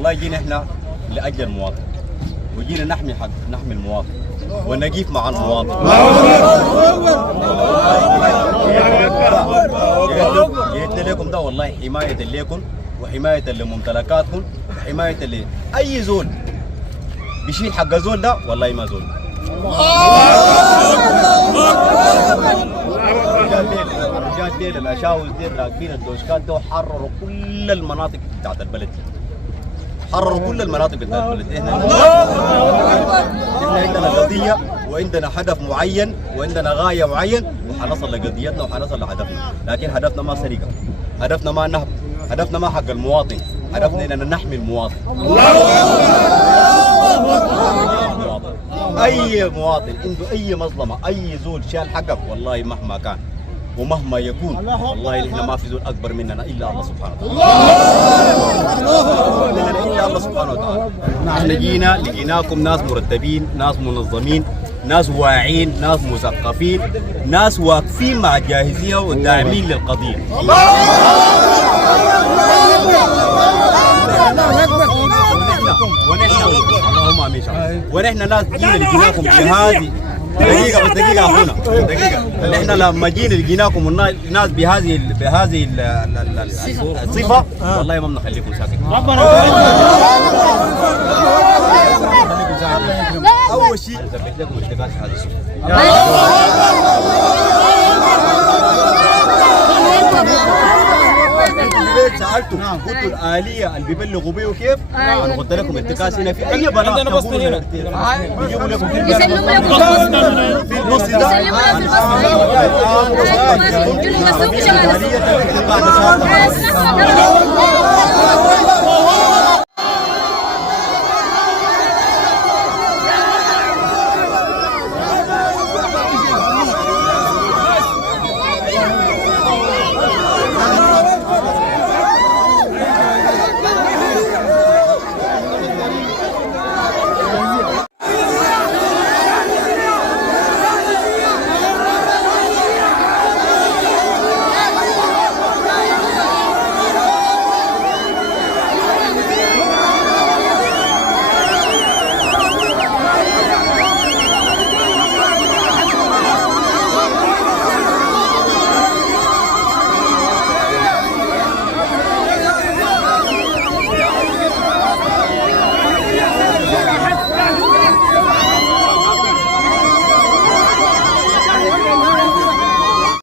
والله جينا احنا لاجل المواطن، وجينا نحمي المواطن ونقيف مع المواطن. جيتنا لكم ده والله حماية لكم وحماية لممتلكاتكم وحماية لأي زول بيشيل حق زول ده والله ما زول. الرجال ديل الأشاوز ديل راكبين الدوشكات ده وحرروا كل المناطق بتاعت البلد، حرروا كل المناطق بتاعت البلد. احنا عندنا قضية وعندنا هدف معين وعندنا غاية معين وحنصل لقضيتنا وحنصل لهدفنا، لكن هدفنا ما سرقة، هدفنا ما نهب، هدفنا ما حق المواطن، هدفنا اننا نحمي المواطن. اي مواطن عنده اي مظلمة، اي زول شال حقك والله مهما كان ومهما يكون والله احنا ما في زول اكبر مننا الا الله سبحانه وتعالى، الا الله سبحانه وتعالى. احنا جينا لقيناكم ناس مرتبين، ناس منظمين، ناس واعين، ناس مثقفين، ناس واقفين مع الجاهزيه والداعمين للقضيه. ونحن ناس جينا لقيناكم بهذه دقيقة أخونا دقيقة. نحن لما جينا لقيناكم الناس بهذه الصفة والله ما بنخليكم ساكت. أول شيء نثبت لكم ارتكاز هذا السوق. سألتم قلتوا الآلية اللي بيبلغوا بيه كيف؟ أنا قلت لكم اتكاس هنا في أي بلاغ تقولوا هنا كثير بيجيبوا لكم في النص ده يسلموا لكم